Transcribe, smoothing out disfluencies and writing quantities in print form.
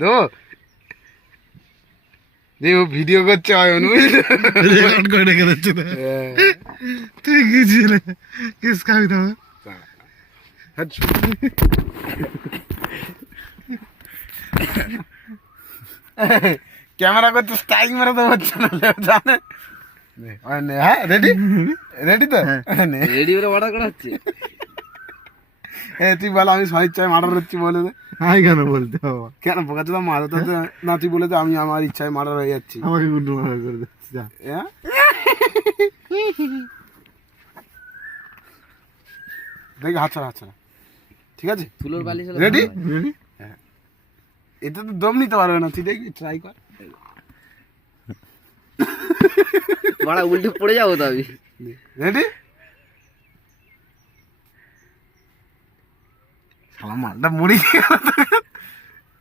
দেবো ও ভিডিও করছে অয়ন রেকর্ড করে রেখে দিচ্ছে তো। তুই কি ছিলে কিস খাবি তো? ক্যামেরা করতে স্ট্রাইক মেরে তো হচ্ছে না জানে। হ্যাঁ রেডি রেডি তো রেডি করে অর্ডার করা হচ্ছে। তুই বল আমি স্বেচ্ছায় মার্ডার হচ্ছি বলে দে। হাই কেন বলতে বাবা? কেন বোকা চোদা মারো তো না, তুই বলে দে আমি আমার ইচ্ছায় মার্ডার হয়ে যাচ্ছি। আমাকে গুড মারা করে দিচ্ছি যা। হ্যাঁ? দেখি হাত ছাড়া, ঠিক আছে তুলোর বালিশ হলে রেডি। ভালো হয়। এটা তো দম নিতে পারবে না, তুই দেখবি ট্রাই কর। মারা উল্টে পড়ে যাবো তো আমি। রেডি। শালা মালটা মুড়ি খেয়ে গেল তো।